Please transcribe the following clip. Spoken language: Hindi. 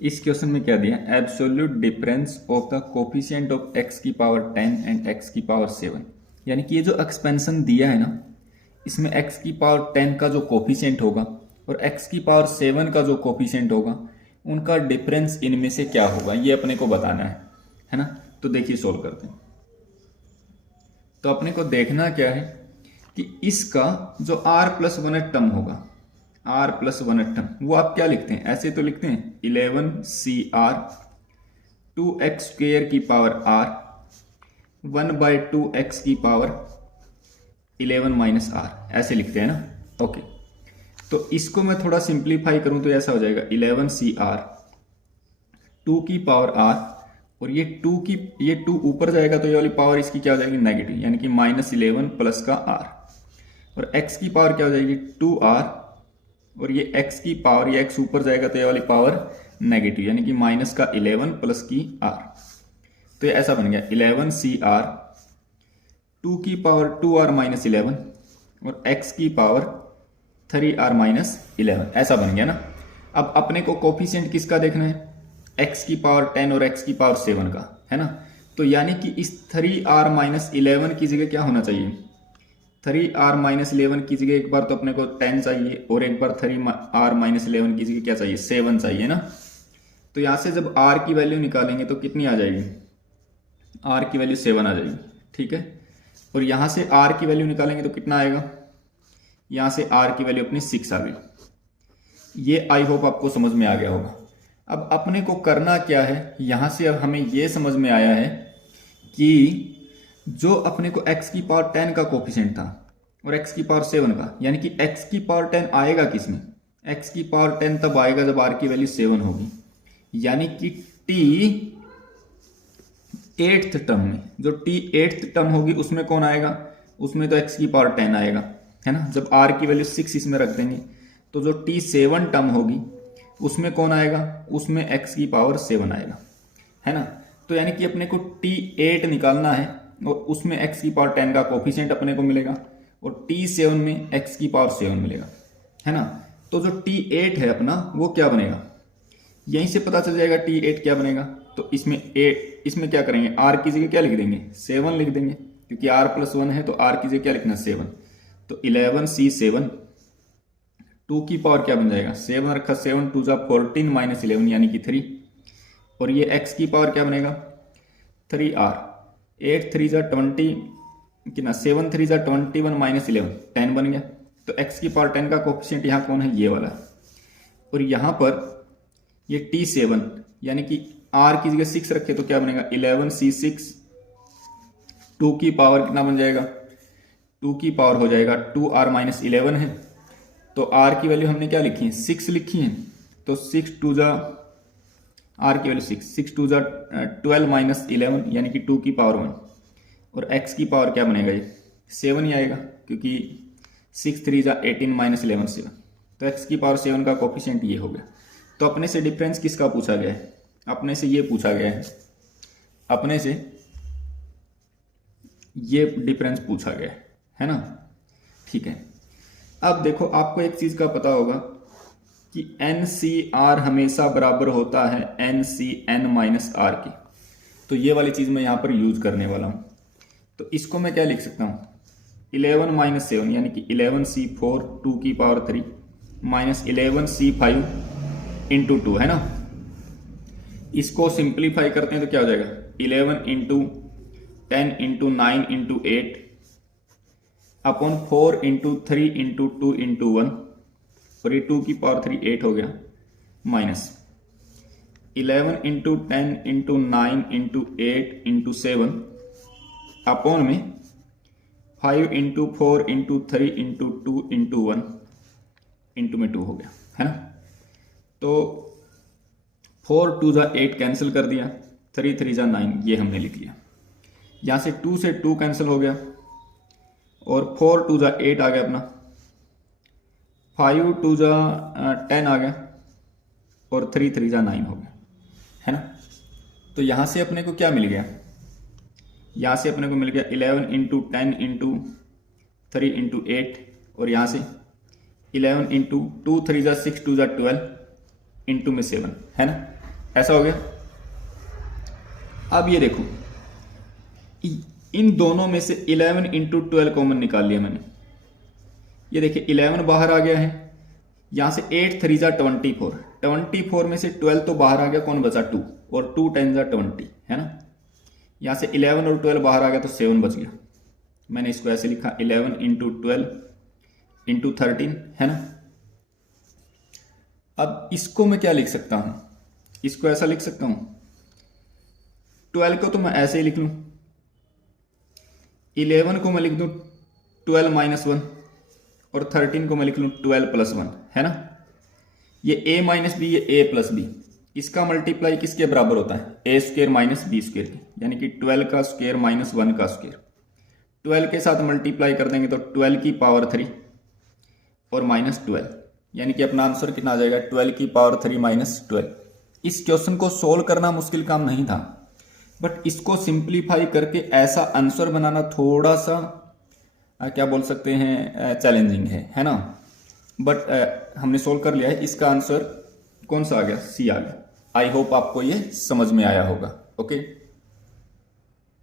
इस क्वेश्चन में क्या दिया, absolute difference of the coefficient of x की पावर 10 एंड एक्स की पावर 7। यानी कि ये जो एक्सपेंशन दिया है ना, इसमें एक्स की पावर 10 का जो कोफिशिएंट होगा और एक्स की पावर 7 का जो कोफिशिएंट होगा, उनका डिफरेंस इनमें से क्या होगा, ये अपने को बताना है ना। तो देखिए सॉल्व करते हैं। तो अपने को देखना क्या है कि इसका जो r प्लस वन टर्म होगा, r प्लस वन टर्म, वो आप क्या लिखते हैं, ऐसे तो लिखते हैं 11CR 2x स्क्वेयर की पावर r 1/2x की पावर 11 माइनस r, ऐसे लिखते हैं ना। ओके, तो इसको मैं थोड़ा सिंप्लीफाई करूं तो ऐसा हो जाएगा 11CR 2 की पावर r, और ये 2 ऊपर जाएगा तो ये वाली पावर इसकी क्या हो जाएगी, नेगेटिव, यानी कि -11 प्लस का r, और x की पावर क्या हो जाएगी 2r, और ये x की पावर, ये x ऊपर जाएगा तो ये वाली पावर नेगेटिव, यानी कि माइनस का 11 प्लस की r। तो ये ऐसा बन गया 11CR 2 की पावर 2r माइनस 11 और x की पावर 3r माइनस 11, ऐसा बन गया ना। अब अपने को कोफिशिएंट किसका देखना है, x की पावर 10 और x की पावर 7 का, है ना। तो यानी कि इस 3r माइनस 11 की जगह क्या होना चाहिए, 3r माइनस 11 की जगह एक बार तो अपने को 10 चाहिए और एक बार 3r माइनस 11 की जगह क्या चाहिए, 7 चाहिए ना। तो यहां से जब r की वैल्यू निकालेंगे तो कितनी आ जाएगी, r की वैल्यू 7 आ जाएगी, ठीक है। और यहां से r की वैल्यू निकालेंगे तो कितना आएगा, यहां से r की वैल्यू अपनी 6 आ गई। ये आई होप आपको समझ में आ गया होगा। अब अपने को करना क्या है, यहां से अब हमें यह समझ में आया है कि जो अपने को x की पावर 10 का कोफिशिएंट था और x की पावर 7 का, यानी कि x की पावर 10 आएगा किसमें, x की पावर 10 तब आएगा जब r की वैल्यू 7 होगी, यानी कि t 8th टर्म में, जो t 8th टर्म होगी उसमें कौन आएगा, उसमें तो x की पावर 10 आएगा, है ना। जब r की वैल्यू 6 इसमें रख देंगे तो जो t 7 टर्म होगी उसमें कौन आएगा, उसमें x की पावर 7 आएगा, है ना। तो यानी कि अपने को t 8 निकालना है और उसमें x की पावर 10 का कोफिशिएंट अपने को मिलेगा और t 7 में x की पावर 7 मिलेगा, है ना। तो जो t 8 है अपना वो क्या बनेगा, यहीं से पता चल जाएगा t 8 क्या बनेगा। तो इसमें क्या करेंगे, r की जगह क्या लिख देंगे, 7 लिख देंगे, क्योंकि r प्लस 1 है तो r की जगह क्या लिखना, 7। तो 11C7 2 की पावर क्या बन जाएगा, 7 रखा, 7 2 जा 14 माइनस 11 यानी कि 3, और ये x की पावर क्या बनेगा 3r, 8 3 जा 20 कितना, 7 3 जा 21 माइनस 11 10 बन गया। तो x की पावर 10 का कोफिशिएंट यहाँ कौन है, ये वाला। और यहाँ पर ये t7 यानी कि r की जगह 6 रखे तो क्या बनेगा 11C6 2 की पावर कितना बन जाएगा, 2 की पावर हो जाएगा 2r माइनस 11 है, तो r की वैल्यू हमने क्या लिखी है, 6 लिखी है। तो 6 2 जा, r की वैल्यू 6 2 जा 12 माइनस 11 यानी कि 2 की पावर 1, और x की पावर क्या बनेगा, ये 7 ही आएगा, क्योंकि 6 3 जा 18 माइनस 11 7। तो x की पावर 7 का कोफिशिएंट ये हो गया। तो अपने से डिफरेंस किसका पूछा गया है, अपने से ये पूछा गया है, अपने से ये डिफरेंस पूछा गया है ना, ठीक है। अब देखो आपको एक चीज का पता होगा कि NCR हमेशा बराबर होता है NCN माइनस R की। तो ये वाली चीज मैं यहां पर यूज करने वाला हूं। तो इसको मैं क्या लिख सकता हूं, 11 माइनस 7 यानी कि 11C4 2 की पावर 3 माइनस 11C5 इंटू 2, है ना। इसको सिंप्लीफाई करते हैं तो क्या हो जाएगा 11 into 10 into 9 into 8 upon 4 into 3 into 2 into 1, और ये 2 की पावर 3 8 हो गया, minus 11 into 10 into 9 into 8 into 7 upon में 5 into 4 into 3 into 2 into 1 into में 2 हो गया, है ना। तो 4 2 जा 8 कैंसिल कर दिया, 3 3 जा 9 ये हमने लिख लिया। यहां से 2 से 2 कैंसिल हो गया और 4 2 जा 8 आ गया अपना, 5 2 जा 10 आ गया और 3 3 जा 9 हो गया, है ना। तो यहां से अपने को क्या मिल गया, यहां से अपने को मिल गया 11 इंटू 10 इंटू 3 इंटू 8, और यहां से 11 इंटू 2 3 जा 6 2 जा 12 इंटू में 7, है ना। ऐसा हो गया। अब ये देखो, इन दोनों में से 11 इंटू 12 कॉमन निकाल लिया मैंने। ये देखिए 11 बाहर आ गया है, यहां से 8 3 जा 24, 24 में से 12 तो बाहर आ गया, कौन बचा 2, और 2 10 जा 20 है ना। यहां से 11 और 12 बाहर आ गया तो 7 बच गया। मैंने इसको ऐसे लिखा 11 इंटू 12 इंटू 13 है ना। अब इसको मैं क्या लिख सकता हूं, इसको ऐसा लिख सकता हूं, 12 को तो मैं ऐसे ही लिख लूं, 11 को मैं लिख दूं 12 माइनस 1, और 13 को मैं लिख लूं 12 प्लस 1 है ना। ये a माइनस बी, ये a प्लस बी, इसका मल्टीप्लाई किसके बराबर होता है, ए स्क्वेयर माइनस बी स्क्वेयर की, यानी कि 12 का स्क्वेयर माइनस 1 का स्क्वेयर। 12 के साथ मल्टीप्लाई कर देंगे तो 12 की पावर 3 और माइनस 12, यानी कि अपना आंसर कितना आ जाएगा, 12 की पावर 3 माइनस 12। इस क्वेश्चन को सोल्व करना मुश्किल काम नहीं था, बट इसको सिंप्लीफाई करके ऐसा आंसर बनाना थोड़ा सा क्या बोल सकते हैं, चैलेंजिंग है ना। बट हमने सोल्व कर लिया है। इसका आंसर कौन सा आ गया, सी आ गया। आई होप आपको ये समझ में आया होगा। ओके।